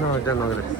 No, ya no, gracias.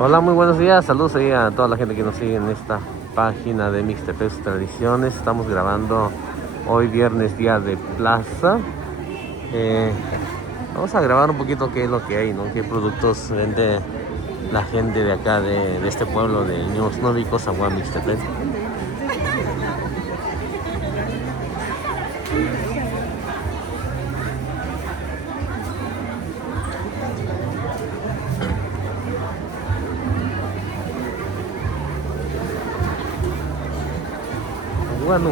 Hola, muy buenos días, saludos ahí a toda la gente que nos sigue en esta página de Mixtepec Tradiciones. Estamos grabando hoy viernes, día de plaza. Vamos a grabar un poquito qué es lo que hay, ¿no? Qué productos vende la gente de acá, de este pueblo de Ñuñoa, Cozahuá, Mixtepec. Bueno,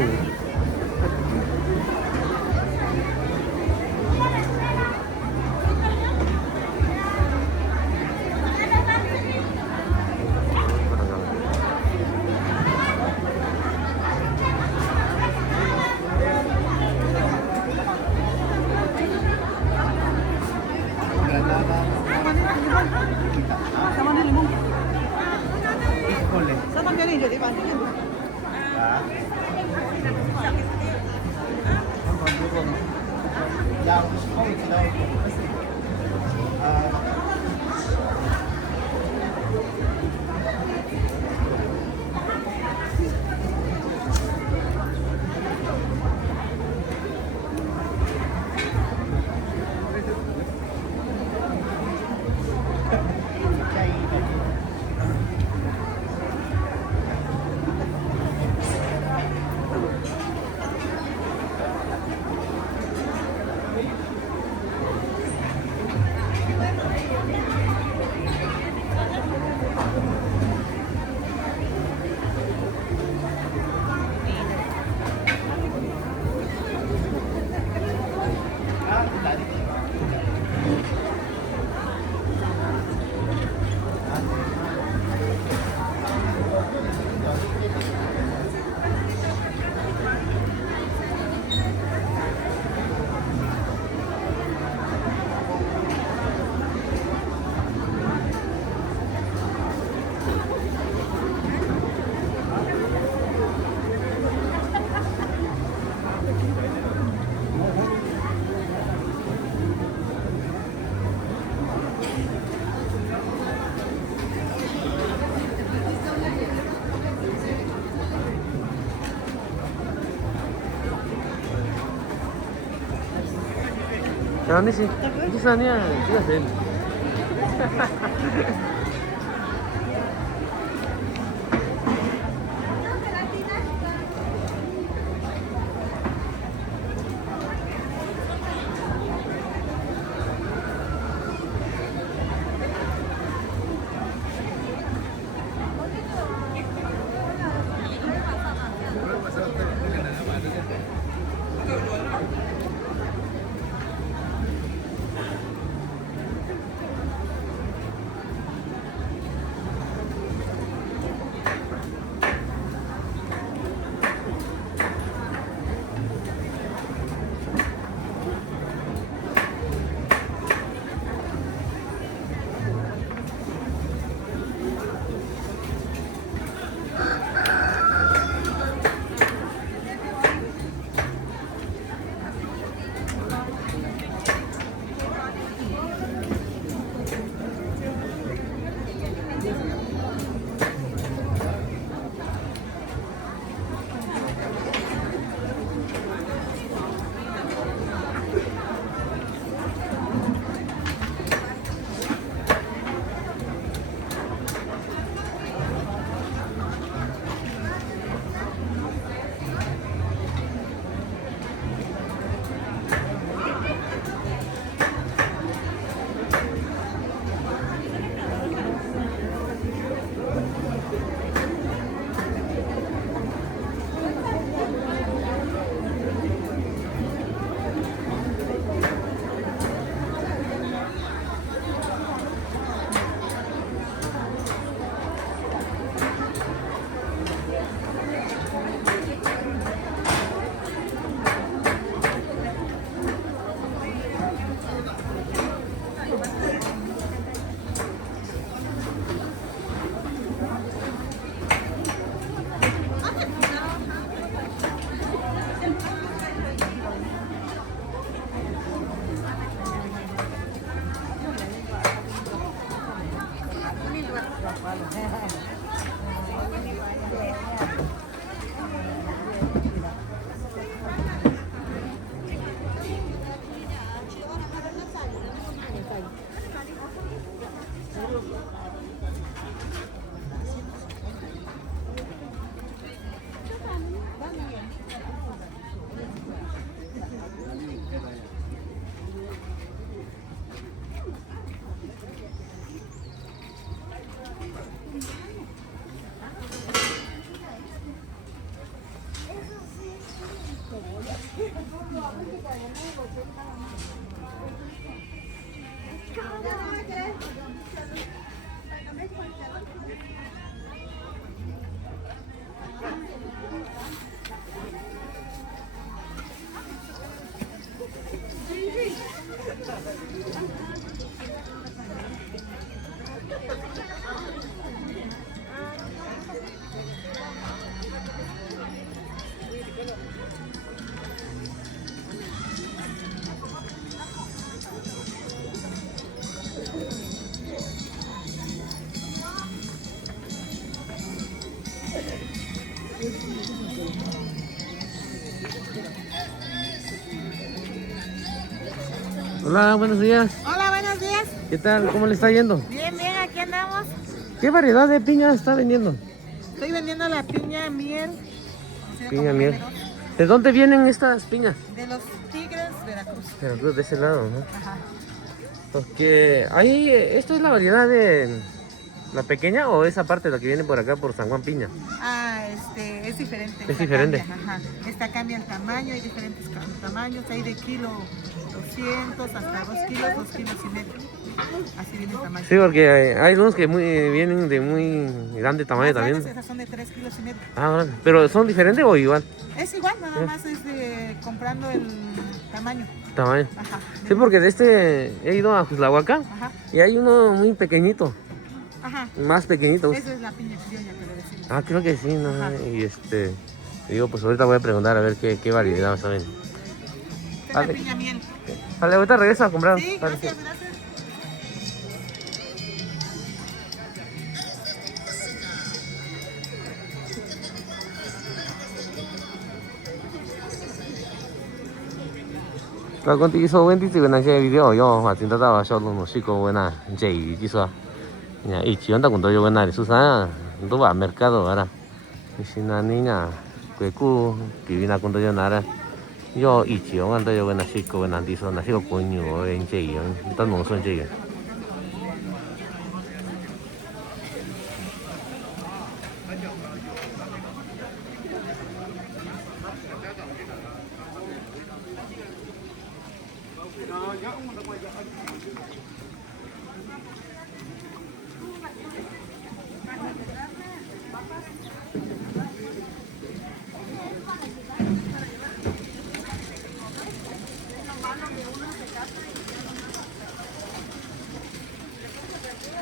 Jangan sih, tulisannya jelas ya. Hola, buenos días. Hola, buenos días. ¿Qué tal? ¿Cómo le está yendo? Bien, bien, aquí andamos. ¿Qué variedad de piña está vendiendo? Estoy vendiendo la piña miel. conocida Piña como miel. Melero, ¿De dónde vienen estas piñas? de los Tigres, Veracruz. Pero de ese lado, ¿no? Ajá. Porque ahí, ¿esto es la variedad de la pequeña o esa parte la que viene por acá por San Juan Piña? Es diferente. Es esta diferente. Cambia, ajá. Esta cambia el tamaño, hay diferentes tamaños. Hay de kilo 200 hasta 2 kilos, 2 kilos y medio. Así viene el tamaño. Sí, porque hay unos que vienen de muy grande tamaño Más también. grandes, esas son de 3 kilos y medio. Ah, vale. ¿Pero son diferentes o igual? Es igual, nada más es comprando el tamaño. Tamaño. Ajá. Sí, porque de este he ido a Cuslahuacán Ajá. y hay uno muy pequeñito, Ajá. más pequeñito. Esa es la piña criolla que le decimos. Ah, creo que sí, ¿no? Ajá. Y digo, pues ahorita voy a preguntar a ver qué variedad saben. Esta es Vale. la piña miel. Vale, ahorita regreso a comprar. Sí, Vale. gracias, gracias. Các con tí số bên tí cái này chơi video yo mà chúng ta đã cho luôn một chico buena chạy tí số nhà ít chuyến ta cũng tôi buena để susa tôi vào mercado ahora si na niña que cu que viene con tôi nara yo ít chuyến anh tôi buena chico buena tí số na chico coño en chạy ta no son chạy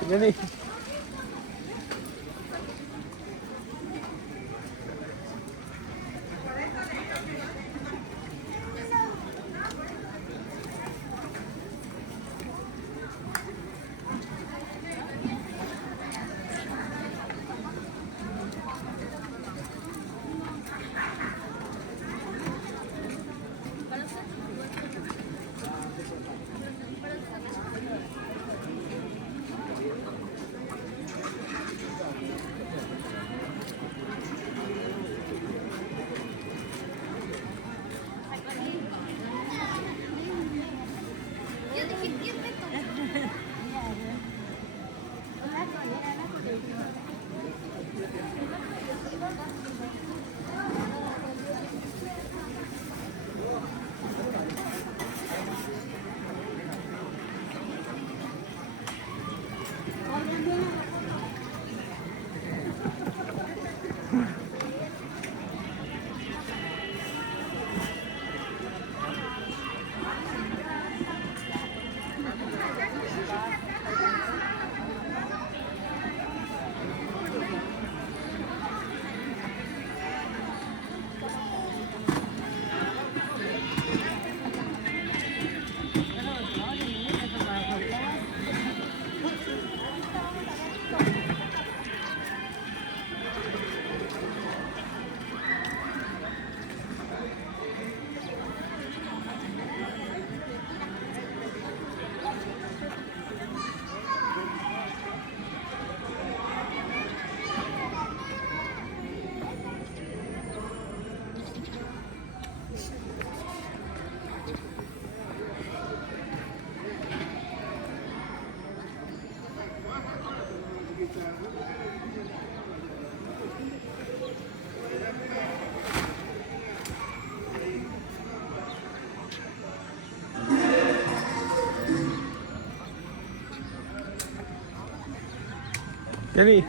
Vení. Jenny.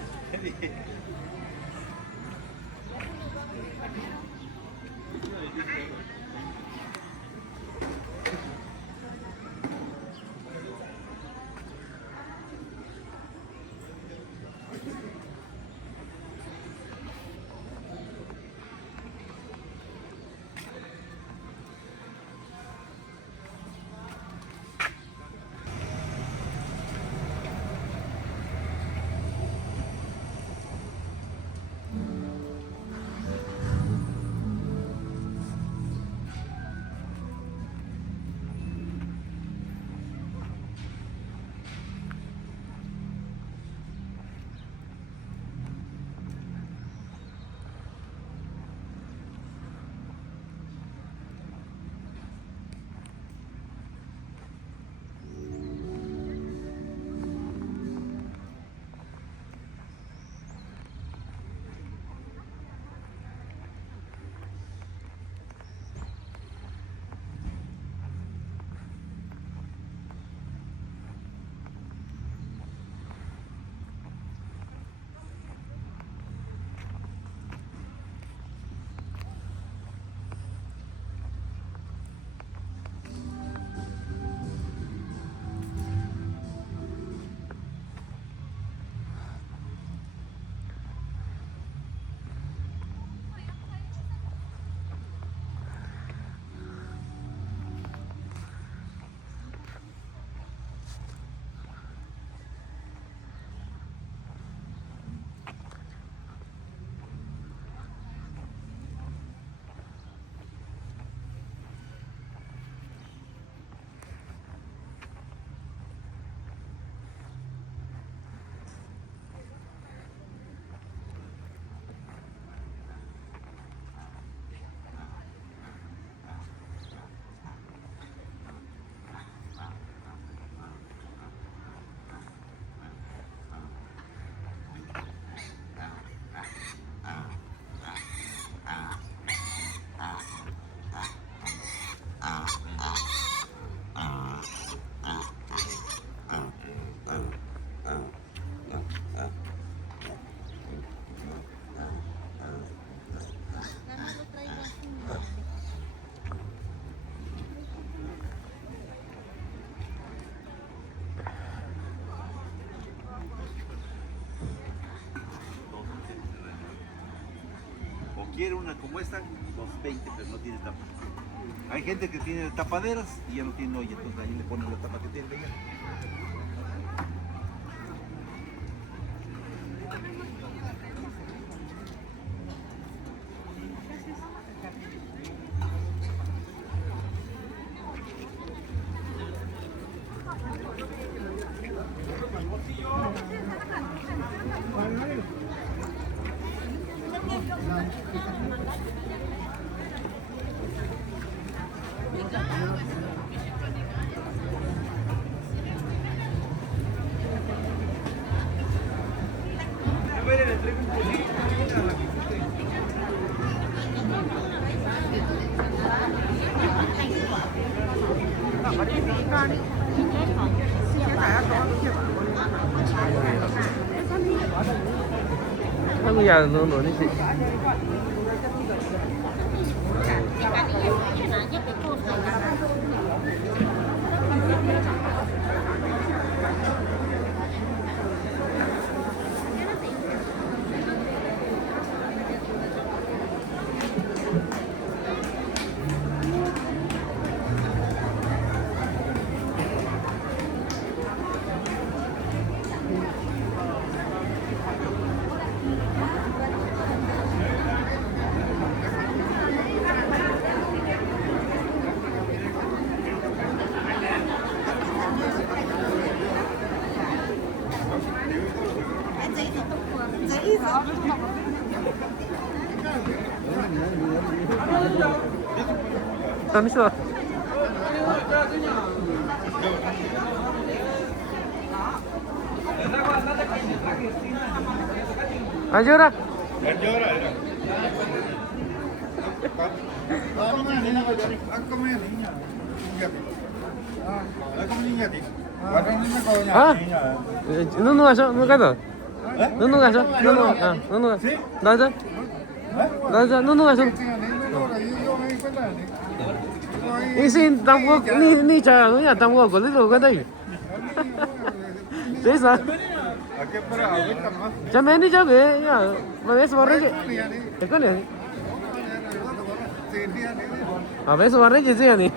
Quiere una como esta, 220, pero no tiene tapa. Hay gente que tiene tapaderas y ya no tiene olla, entonces ahí le ponen la tapa que tiene de ella. 한국야 너 너네 지. 재밌어. Agua, nada que 안 줘라. 아? 누누 가셔? 누누 가서? 누누 가셔? 누누, 아, 누누 가. 나자? 나자, 누누 가셔. Y xin tampoco, ni chào nhà tampoco có little cái đây. Thế sao? Cho mẹ đi cho bé nha, mà bé sao đấy? Thế có này. À bé sao đấy chứ gì này?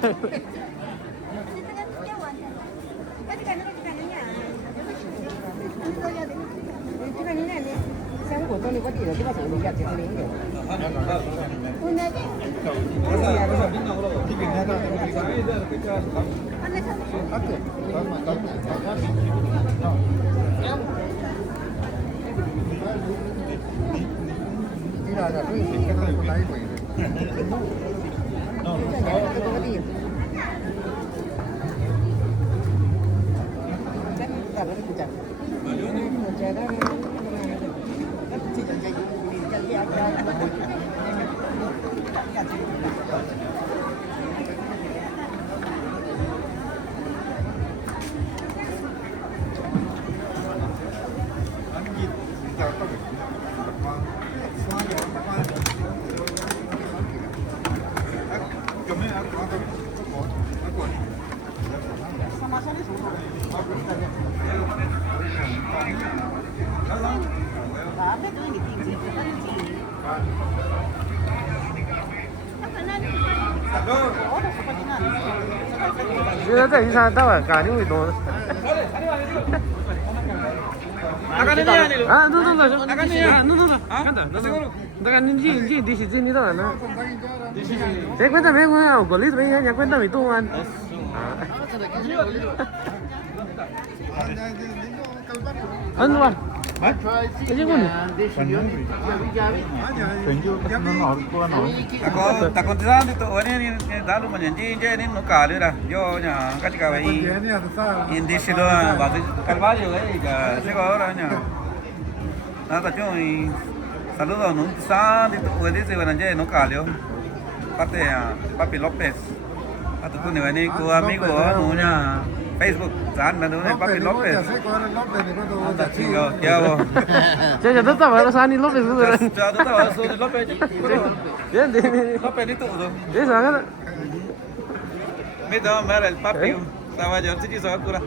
Giờ tại sao tao phải cả những người đồ? 아, 누누 줘. 아, 누누. 간다. 나가는 지 디시지 다 나. 제 cuenta me voy a bolir, venga, ya cuéntame tú, man. 안 와. 이제 군. Ta contestando tu ini dalu menjanji je ni no kali dah. Yo nya kasih kawai. Indi silo batu kalvario ga se ahora nya. Nada cuy. Saludos no san de tu dice menjanji no kali. Parte Papi López. Atau tu ni wani ku amigo no nya. Facebook, san na doon Papi López. Ya tetap Sani López tu kan. Ya tetap Sani López. Ya, López itu tu. ya sangat. Mira, mira el papi. Estaba yo en sitio sakura.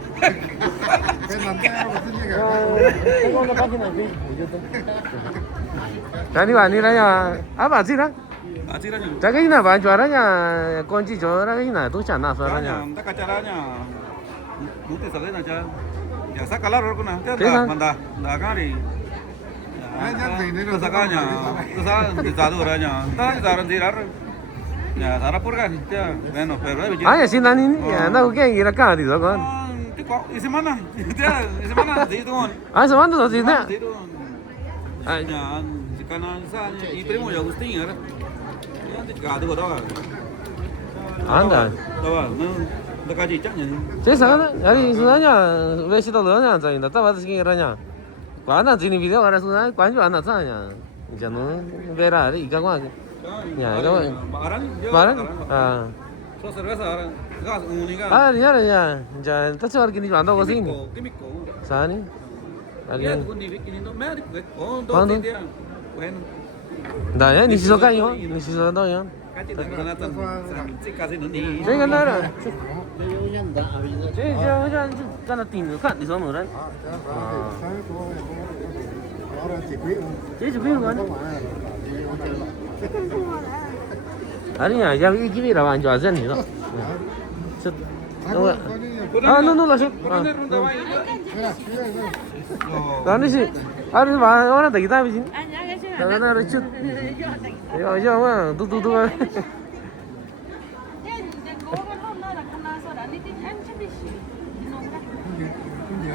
Tengo una página de YouTube. Tadi wani raya, apa sih lah? Así aja. Jaga ini apa juaranya? Kunci juara ini tu cina suaranya. Tak caranya. Nanti selain aja. Ya saya kalah orang kuna. Iya. Manda, dah kali. Kesakanya, kesal di satu orangnya. Tak jalan tirar. Ya, sarap pur kan. Ya, bueno, pero Ah, ya sih nani ini. Ya, nak ukian kira kah di sana kan? Isi mana? Dia, isi mana? Di itu kan. Ah, semana tu sih nak. Di itu. Ya, sekarang saya i primo ya Agustin ya. Ya, di kado kado. Anda. Tahu, dah kaji caknya. Saya sana, hari sebenarnya wes itu loh saya indah. Tapi ada sekali ranya. Kuana sini video ada sebenarnya, kuana juga anak saya. Jangan bera hari ikan kuana. Ya, ikan. Barang? Ah. So cerveza ahora. Gas única. Ah, ya. Jangan. Tapi orang kini anda kau sini. Químico. Sani. Ya, Ada. tu ni bikin itu medik. Oh, Cuándo? dia. Bueno. Dah ya, ni sisa kau yo, ni sisa tahu ya. Kaci tak kena tan. Cik kasih nanti. Saya kan ada. Saya macam kana tinggal kan di sana kan. Saya juga kan. Hari ni yang ini kita rawan jual zen ni lah. Ah, no lah sih. Tadi sih, hari mana tak kita habis ni? Karena ada cut. Ya, mah, tu.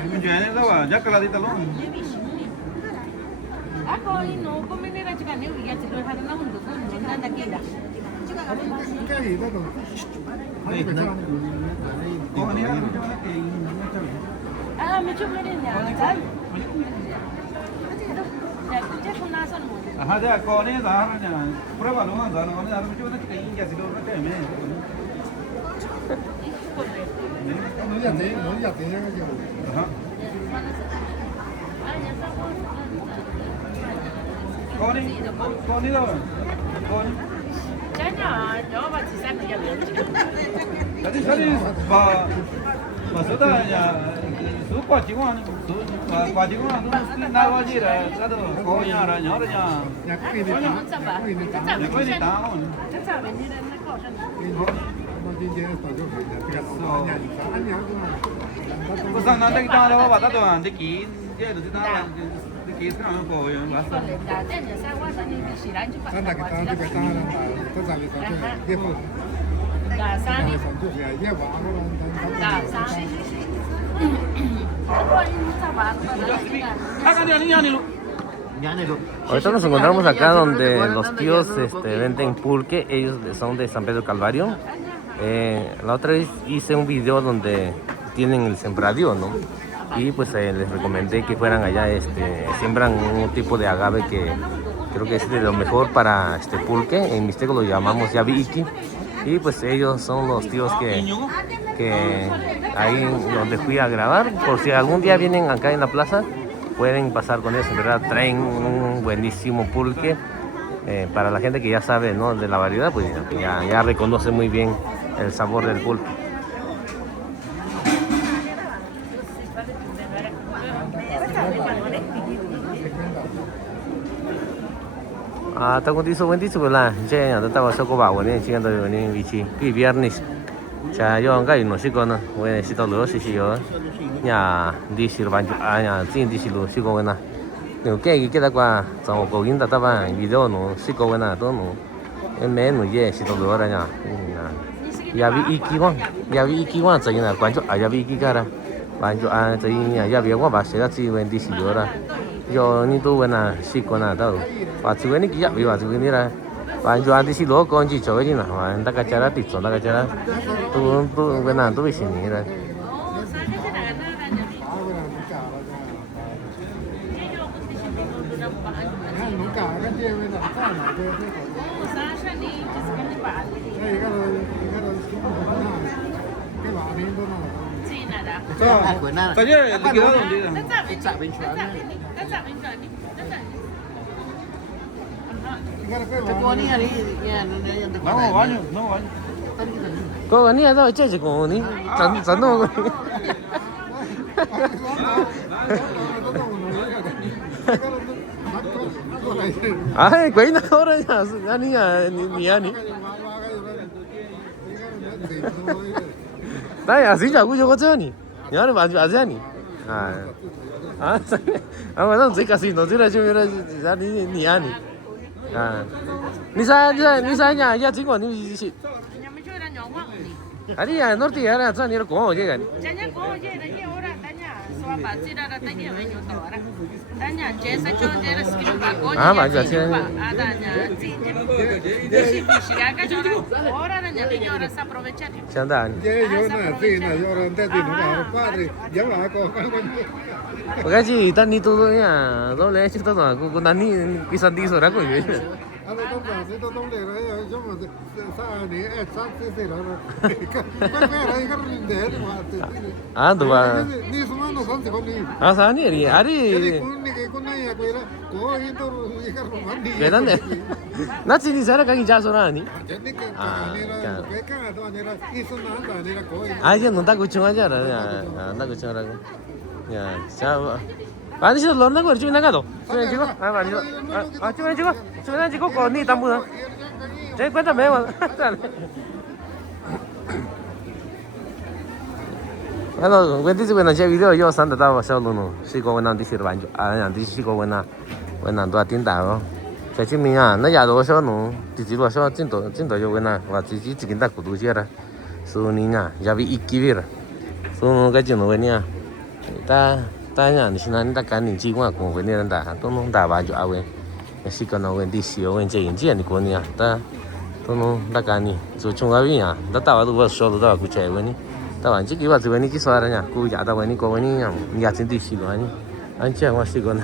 Menjualnya tahu, jak kalau di telur. Ako ino, kuminira chika ni uya chilo hana na mundo ko nanda kida. Ah, me chulo ni ya. Ya, ya kuna Ajá, ya con esa, pruébalo más, no, no, yo no te ya si lo no te me. Ajá. Con đi đâu? Con. Trái nhỏ và chỉ sang nhà biển. Tadi và số ta nhà số quả chín ngon, số quả chín ngon nó nào bao nhiêu rồi, cái đó có nhà rồi nhỏ rồi nhà. Nhà cái gì đó? Nhà cái gì đó? Chắc chắn bên đây nó có Pues no te quitan la bata toda, de aquí, ya lo titaba, de aquí es no puedo, basta. Ahorita nos encontramos acá donde los tíos venden pulque, ellos son de San Pedro Calvario. La otra vez hice un video donde tienen el sembradío, ¿no? Y pues les recomendé que fueran allá, siembran un tipo de agave que creo que es de lo mejor para pulque, en mixteco lo llamamos yabiiki. Y pues ellos son los tíos que ahí donde fui a grabar, por si algún día vienen acá en la plaza, pueden pasar con ellos, en verdad traen un buenísimo pulque. Para la gente que ya sabe, ¿no?, de la variedad, pues ya reconoce muy bien el sabor del pulque. Está contigo buen dicho, ¿verdad? Ya no estaba solo para venir, llegando de venir bici, que viernes. Ya yo acá no sé cómo, bueno, si todo lo sé si yo, ya dice el baño, ya sin dice lo sé cómo na. Nếu cái đó qua, trong cổ kiến ta ta vào video nó sẽ có cái nào đó nó em bé nó dễ sẽ đâu được rồi nha. Ya vi iki quan, ya vi iki quan chơi nào quan trọng, ya vi iki cara, quan trọng chơi nhà ya vi quan bà sẽ ra chơi bên đi xí rồi đó. Giờ ní tu bên nào sẽ có nào đâu, và chơi bên ní kia bị và chơi bên ní là quan trọng đi xí rồi con chỉ chơi cái nào, mà ta cái chơi tít rồi ta cái chơi, tu bên nào tu bị xí ní rồi. Taller liquidado dónde? No, baño, no baño. Có cái này đâu chơi chỉ có ní, chắn đâu. Ai quấy nào đấy nhá, anh nhá, 나야 진짜 우주 거잖니. 야는 맞지 않니? 나最开始弄这个就有点你啊你。你呀经过你是。아니야, 너한테 하나 전에 고마워 제가. Jangan kau je lagi orang tanya, soal pasti dah tanya banyak orang. Tanya, jasa jual jasa skill bagus. 맞아, Adanya, si agak orang nanya lagi orang se aprovechar. 장난. Pagkaji tan dito niya, đâu lẽ chúng ta nói cô nani kisan đi rồi đó cô vậy. Đúng à. Sao nhỉ? Cái đó này. Nó chỉ đi ra cái gì ra rồi à nhỉ? Chứ nó ta cũng chưa ra rồi, nó cũng chưa ra. 야, 자, 많이 시도 넣는 거 좀 나가도. 좀 찍어. 많이. 좀 찍어. 좀 찍고 거니 담부. 제 관다 매워. Hello, when this when I video yo san da wa shao lu si ko wen di si ban ju ya di si ko wen na do tin da lo. Che chi mi ya, na ya do shao nu, di ji lo shao jin do yo wen na wa ji ji jin da ku du jie ra. Su ni ya, ya vi ikivir. Su no ga jin no wen ya. Ta nhà你现在你大赶紧计划跟我那人打，都能打完就阿伟，是个那问题是问这人家你过年啊，都能大赶紧就从阿伟啊，打完都我说了到过去问你，打完这个话就问你去说人家，过家打问你过问你呀，你也真的是个你，俺这我是个呢。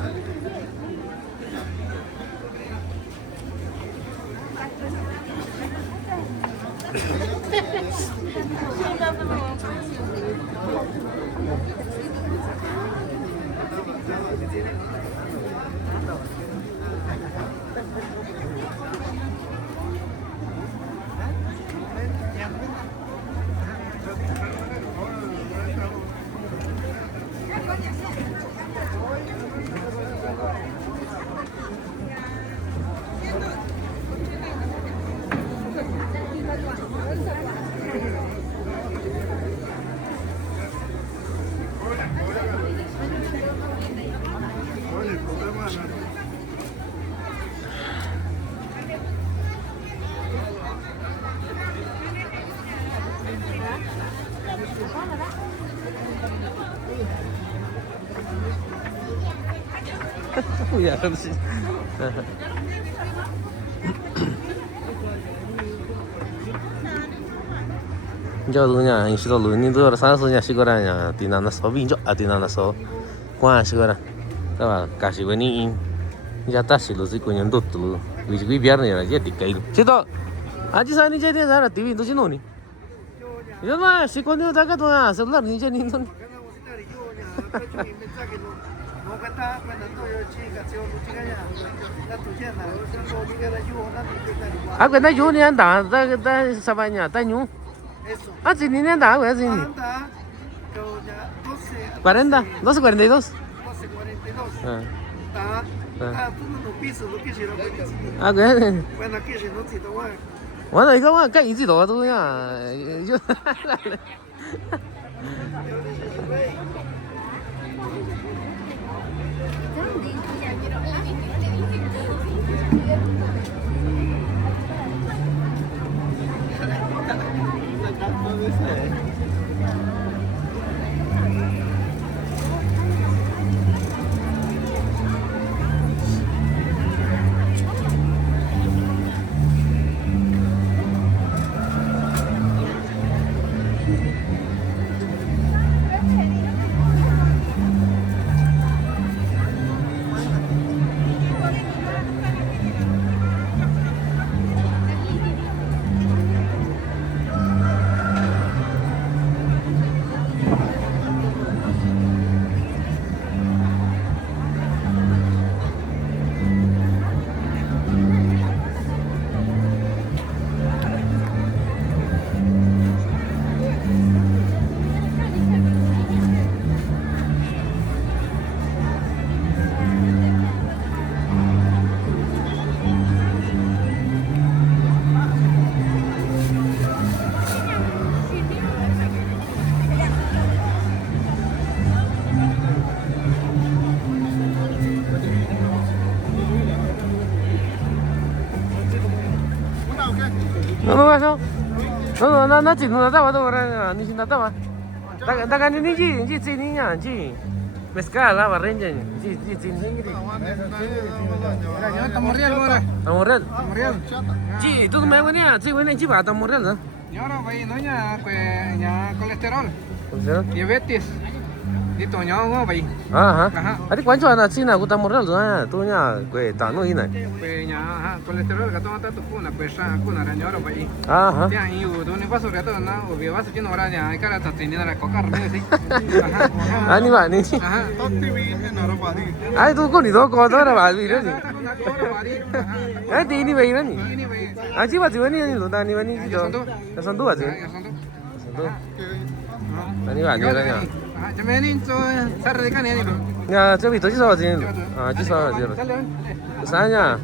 Dạ không xin. Cho tôi nhà hình sự luôn nhưng tôi sáng sớm nhà sĩ quan nhà thì nó số bình chọn thì nó số qua sĩ quan các bạn cả sĩ quan đi nhà ta sĩ luôn sĩ quan nhận tốt luôn vì cái biar này là rất cái chứ đó à chứ sao như thế ra là tivi tôi chỉ nói nhưng mà sĩ quan như ta cái tôi à sớm là như thế này thôi à cái này chú đi ăn đã ta sao vậy nhỉ ta nhú ah sí ni anda güey sí 40 12:42 ah güey bueno 이거 와 cái gì đó tôi à no pasó no chỉ nó tao đâu ra ni xin tao mà ta cái ni chỉ niña chỉ mezcal la barreña chỉ Tamorreal chỉ tú me venía chỉ venía chỉ bảo Tamorreal hả Ahora vaya no ya colesterol, diabetes, dito nyo vay. hả anh quan trọng là chỉ nào của Tamorreal rồi tôi nhà quê tao nuôi này Pues ya colesterol ka to ta tu na pues kuna ra nyoro vay. hả Ya iu do ni paso reto na o bi vas chino ora ya kara ta tini na ko kar ne si. anh bảo ni ai tôi có đi đó có đó là bảo gì đó nhỉ ai đi đi vậy đó nhỉ à chỉ bảo chỉ vậy ni luôn ta ni vậy ni cho là son tu à chứ son tu anh bảo như thế nhỉ Ya me ni so sar de kan ni. nhà chỗ bị tôi chỉ sao chứ à chỉ sao chứ sao nhá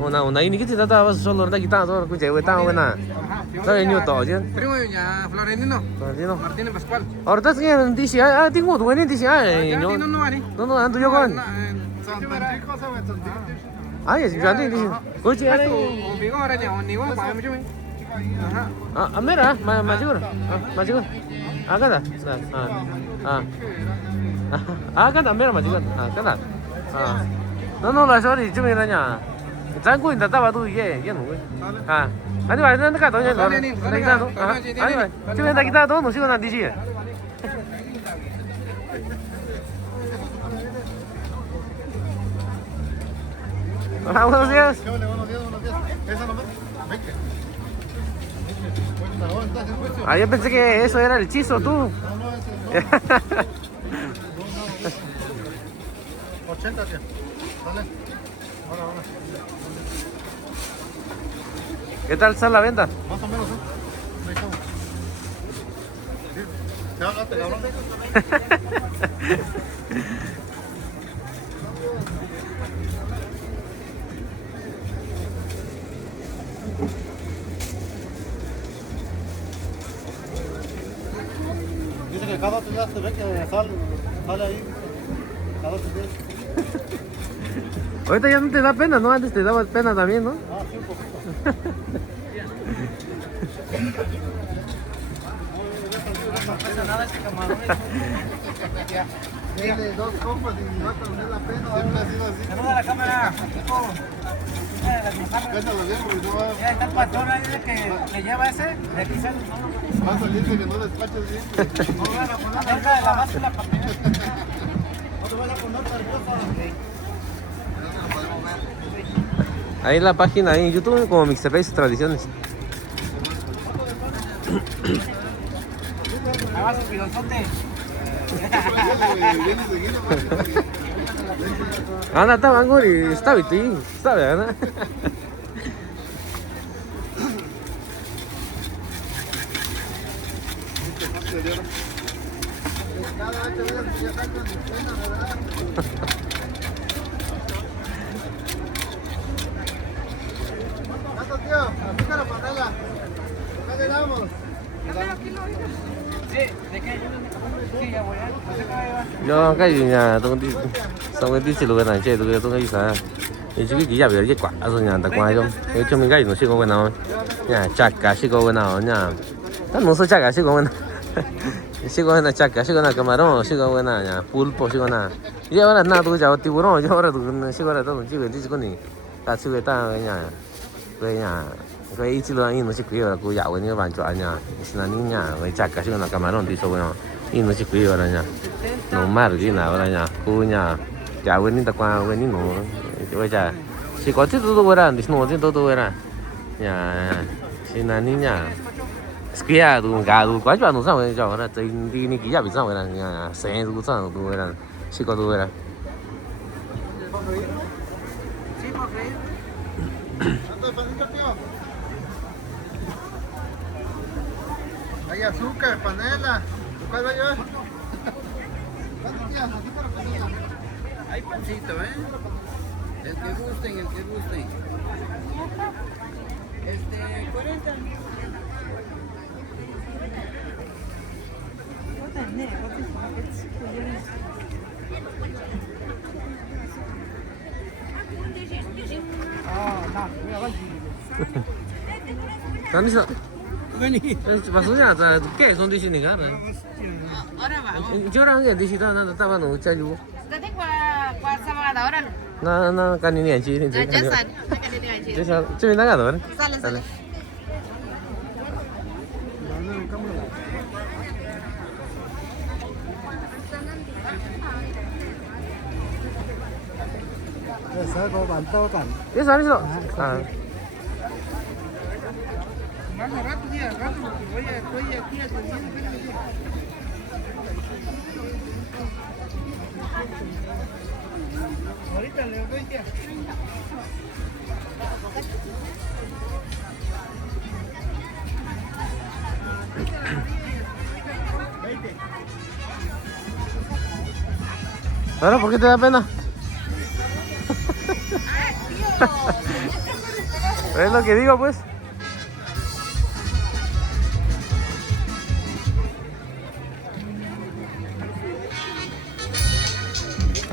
una ini kita tahu solo kita tahu aku cewek tahu mana saya nyu tahu chứ Primo ya Florentino Florentino Martínez Pascual. ahorita es que noticia tengo tu noticia No ari. no ando yo con ay es grande dice coche Ay bigo ora ya ni wa pa mi chumi. ah mira majugur acá da acá da mira majugur acá da no la sorry chumi ra nhà Trang Quy người ta bảo tôi ghê nó anh bảo nó cả tôi nhá nó anh bảo chứ người ta kita đó nó siêu là đi gì buenos días Ah, yo pensé que eso era el hechizo, tú. 80, tío. ¿Vale? Ahora. ¿Qué tal está la venta? Más o menos, ¿eh? Ahí estamos. Sí. ¿Te hablaste, cabrón? Dice que cada 8 días te ve que sale ahí. Cada 8 días. Ahorita ya no te da pena, ¿no? Antes te daba pena también, ¿no? Ah, sí, un poquito. Tiene 2 copas y va a tener la pena. Siempre ha sido así. Saluda a la cámara. Pésalo bien porque no va Está el patrón ahí que le lleva ese. De aquí sale. a salir de que no despaches bien. Cerca de la base de la papel. Ahí en la página, ahí en YouTube, como Mixtapeis Tradiciones. Ahí va su pilonzote. Viene seguido, Ana, está Bangori, está Viti, está bien, ¿no? cada 8 días ya sacan mi pena, ¿verdad? ¿Cuánto, tío? Azúcar la panela. ¿Qué le damos? Sí, ¿de qué? Sí, ya voy a. No sé qué va a llevar. Yo cái gì nhà tôi đi xong cái tí xíu cái này chơi tôi cái gì thì chỉ cái bây giờ quả rồi nhà ta qua trong cái cho mình cái nó xíu cái nào nhà chặt cả xíu cái nào nhà ta nó sẽ chặt cả xíu cái nào xíu cái nào chặt cả xíu cái nào camarón xíu cái nào nhà pulpo xíu cái nào giờ ahora nada tôi chào tiburón giờ ahora tôi xíu cái nào tôi chỉ cái tí cái này ta xíu cái ta cái nhà cái ít xíu là nó chỉ cái là cô dạo cái như bạn chọn nhà xin anh nhà cái chặt cả xíu cái nào camarón tí số cái nào nó chỉ cái là nhà nó mar cái nào là nhà cô nhà chào cái ní ta qua cái ní nó bây giờ chỉ có chút tôi ra thì nó chỉ tôi ra nhà xin anh nhà kia tôi gà tôi quá chọn nó sao vậy cho nó đi đi kia bị sao vậy là nhà xe tôi sao tôi ra chỉ có tôi ra ¿Cuánto de panita, tío? Hay azúcar, panela. ¿Cuál va a llevar? ¿Cuánto, tía? Azúcar o panela. Hay pancito, ¿eh? El que gusten, el que gusten. 40. Tadi so. Maksudnya kayak son di sini kan? Ahora vamos. Yo orang di situ na estaba no chayu. Dati kwa Sabagata, ahora no. Na kanini anchi ni. Ya sale. Acá le digo a Chile. Ya cumi na gado, ¿vale? Sale. Sao có bán tao cảnh? Yes, ahora so. Ah. Más rato, día, rato, porque estoy aquí atendiendo. Ahorita le doy ya. Ahora, ¿por qué te da pena? Es lo que digo, pues.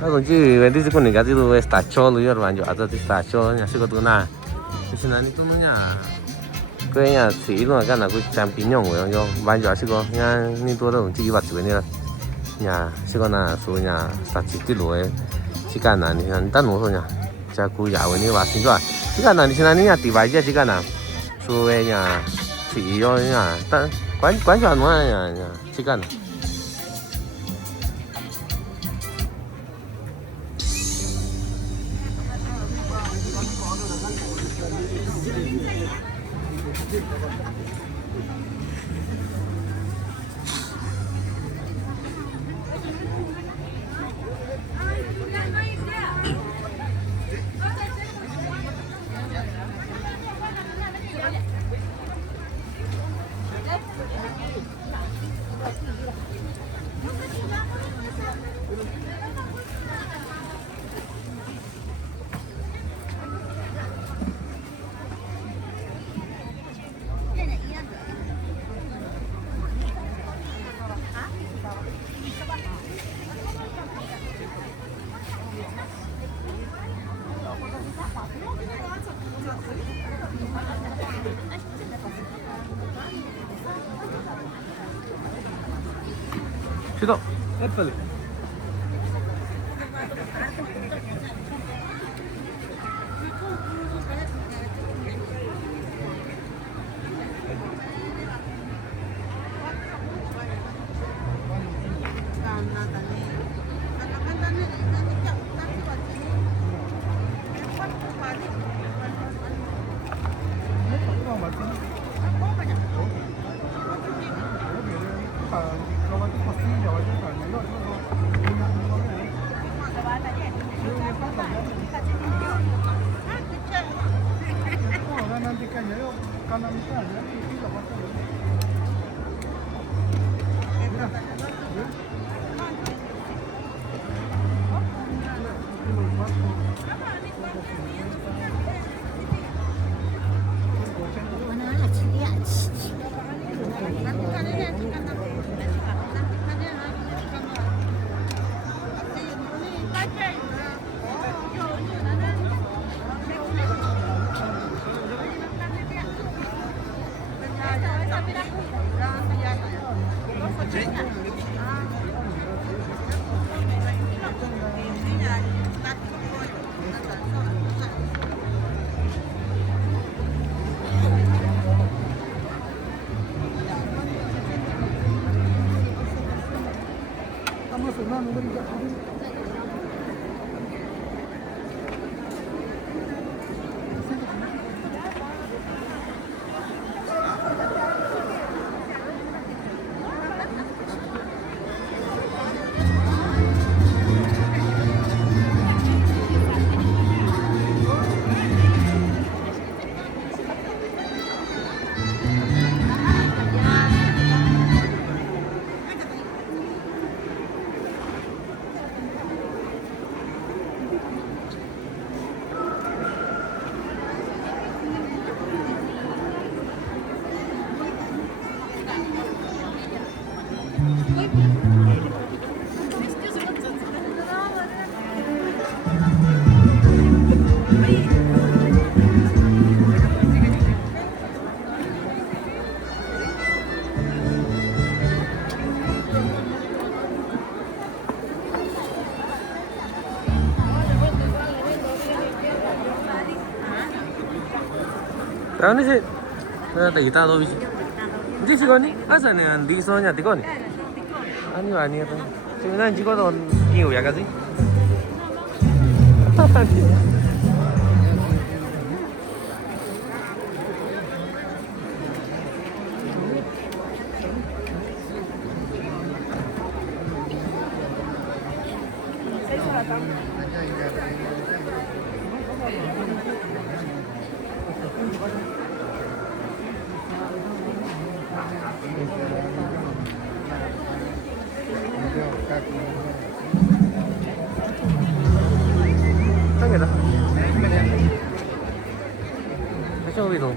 Còn chứ bên đây con này cái gì tôi start cho rồi bạn cho tôi start cho nhà sư có tôi na thì này tôi nói nhà cái nhà chỉ luôn cái nào cái champignon rồi cho bạn cho sư có nhà ni tôi đâu chỉ bắt chuyện nữa nhà sư có na số nhà start chỉ rồi chỉ cái nào thì anh ta nói thôi nhà cha cô già với ni bắt xin cho chỉ cái nào thì này nhà tỷ bài chỉ cái nào số nhà chỉ cho nhà ta quán cho nó nhà chỉ cái nào 知道 Apple. Tahu ni sih, tak kita tahu sih. Di sini ni, asal ni di sana di kau ni. Ani tu. Sebenarnya jika tu kau ya kasih. Kan gitu. Macam apa itu?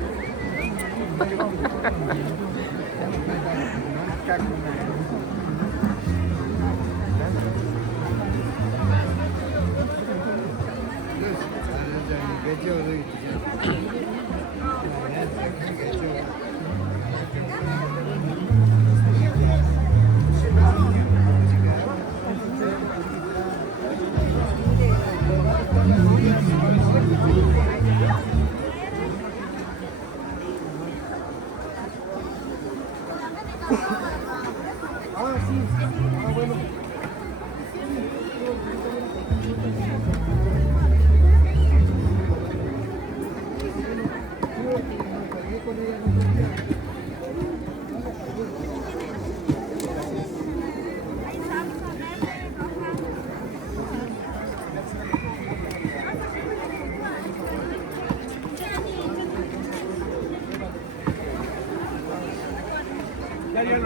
Kaya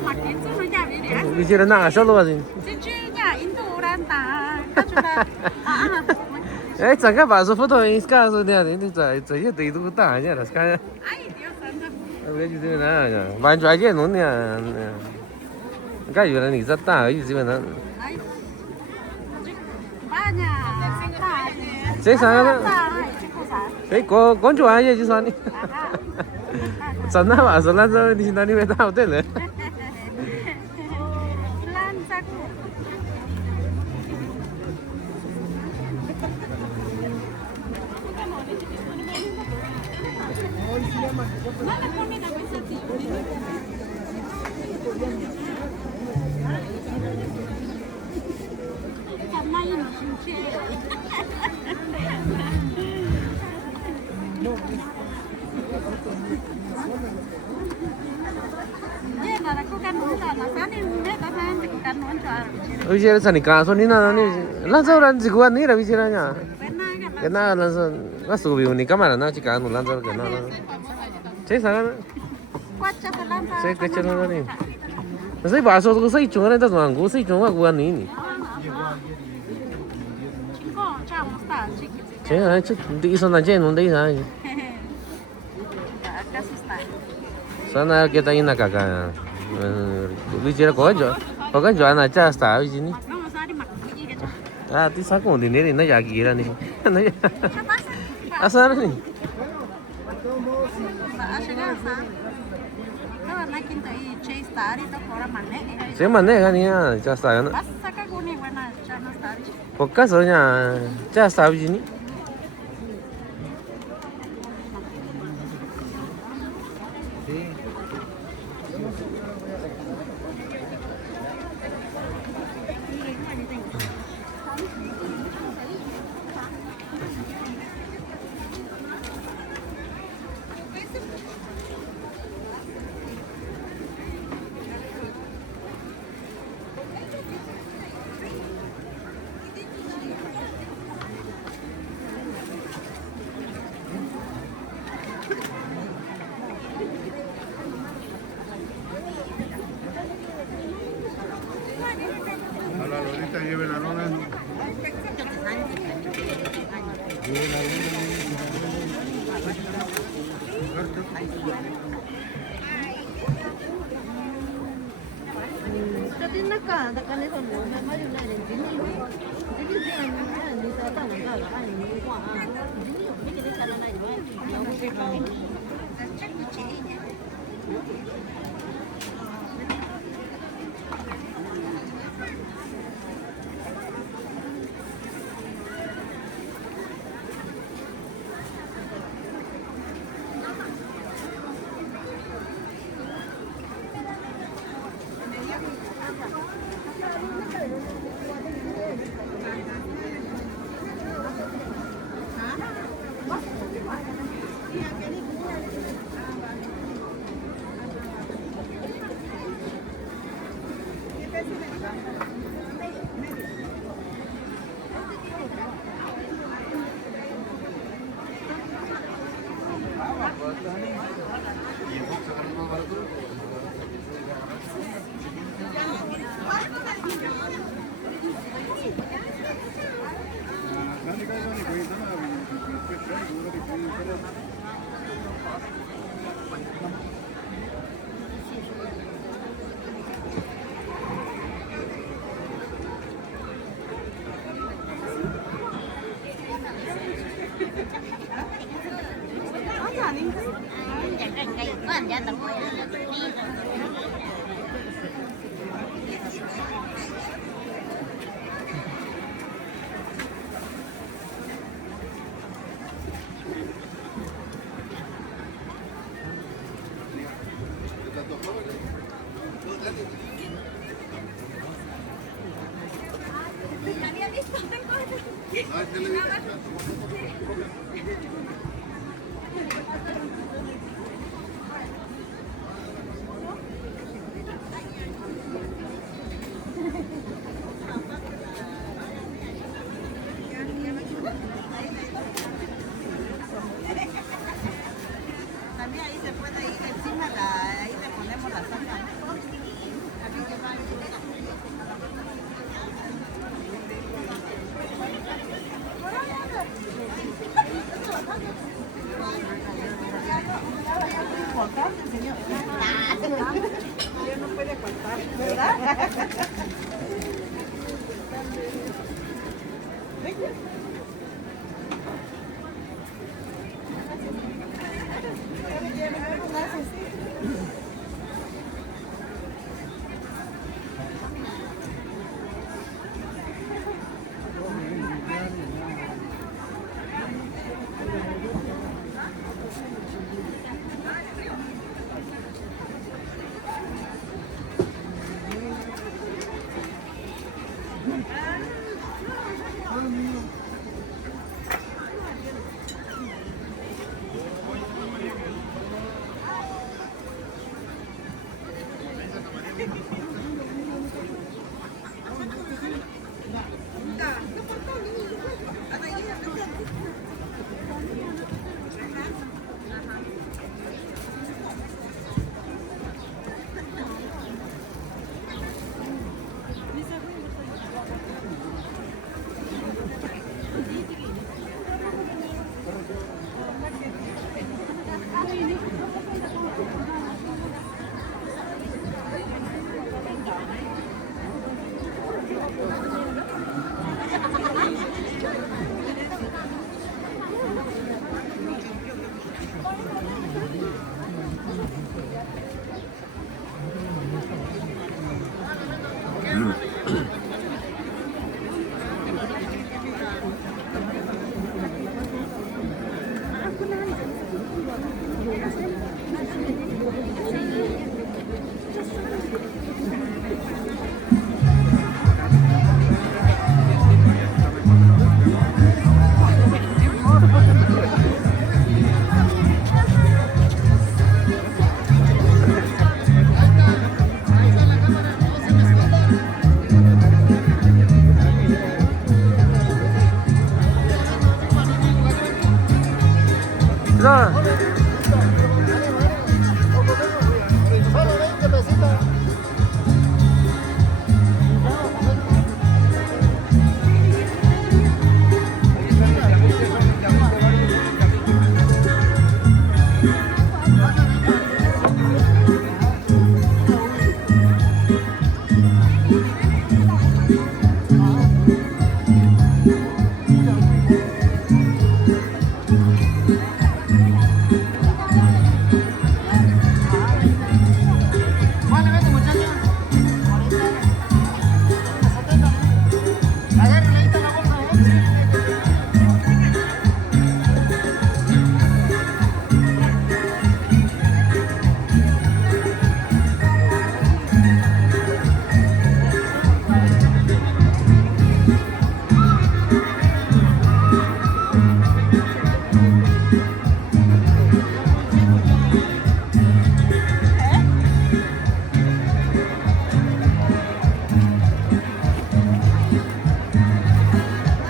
makin tu nak jadi dia. Bicara nak asal tu asin. Cucunya Indoran tak. Kau sudah. Eh, jangan pasal foto ini sekarang sudah ini saya itu kita aja lah sekarang. Ay, Dios santo. Bây giờ thế nào nhỉ? Bán cho ai chứ nó nè. Cái gì là你在打意思嘛？ Ay. Banyak. Thế sao đó? Thế có cho ai chứ sao đi? Sao nào mà sao là sao đi nào đi về tao thế nữa? Bây giờ sao cả số này nó lan sao lan chỉ quan này là bây giờ nhá. Cái nào lan sao nó số biểu này camera nó chỉ cả nó lan sao cái nào. Thế sao đó? Thế cái chân nó đi. Sai bà số cái sai chung này đó là cái sai chung là quan này. Thế là chứ đi sao này chơi nó đấy sao? Sao nào cái tay nó cả cả. Bây giờ có cái chỗ nào cha sao vậy nhỉ? À, tí sao cũng đi nè nó giả gì ra nè. À sao đó nè? Sẽ mà nè cái này cha sao nó? Có cái số nhà cha sao vậy nhỉ? Lleve la lona. También ahí se puede ir encima de Solo 20 pesitos.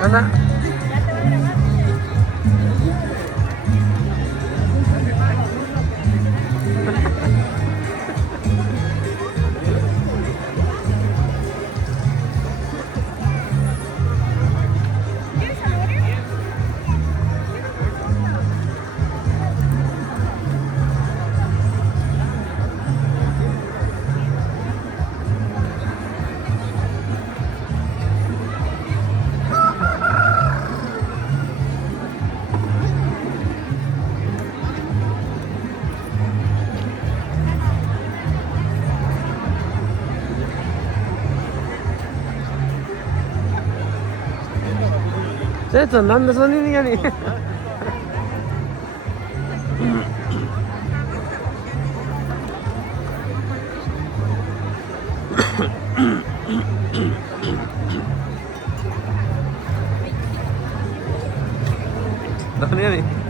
Ana. 쟤 남자 손님이 아니. 너네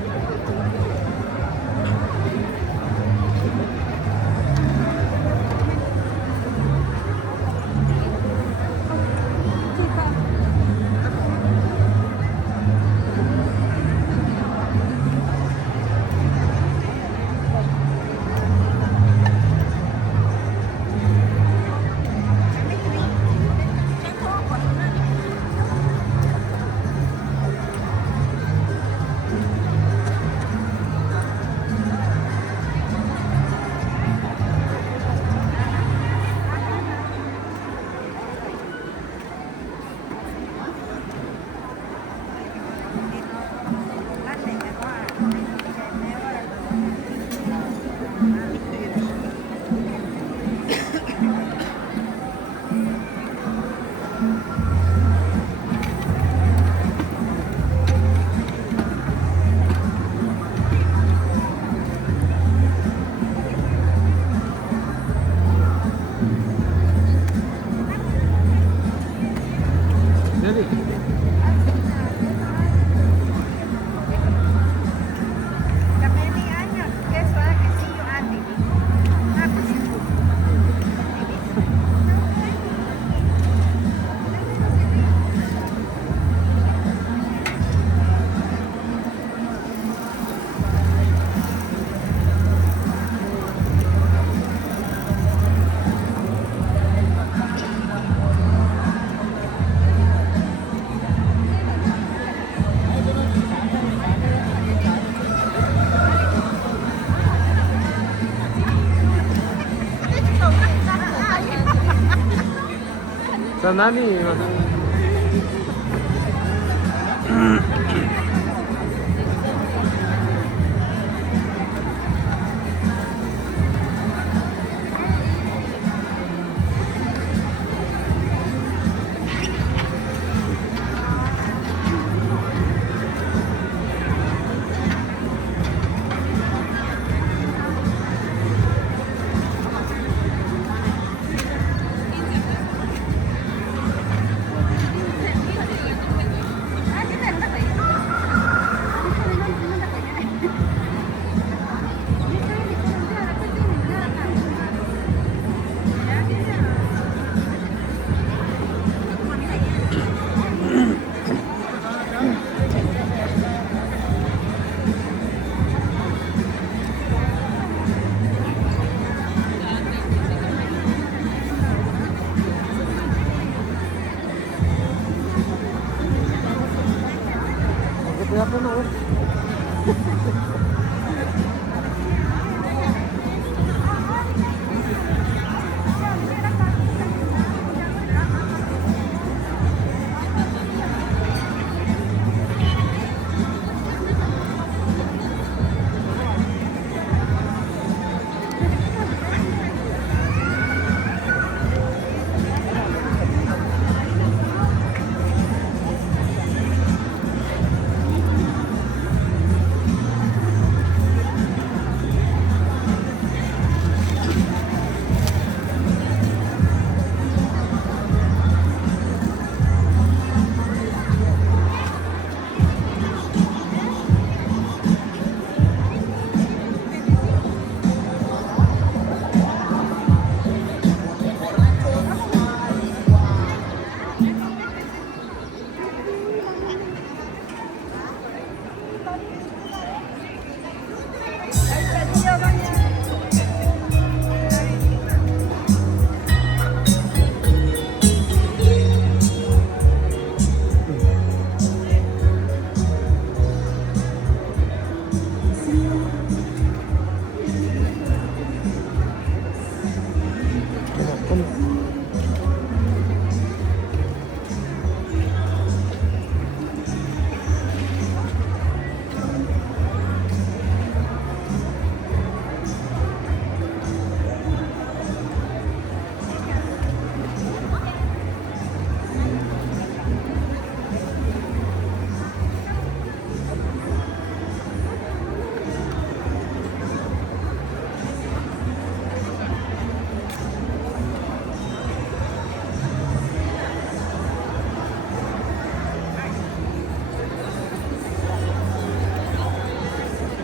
Sanani.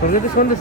¿Por qué te escondes?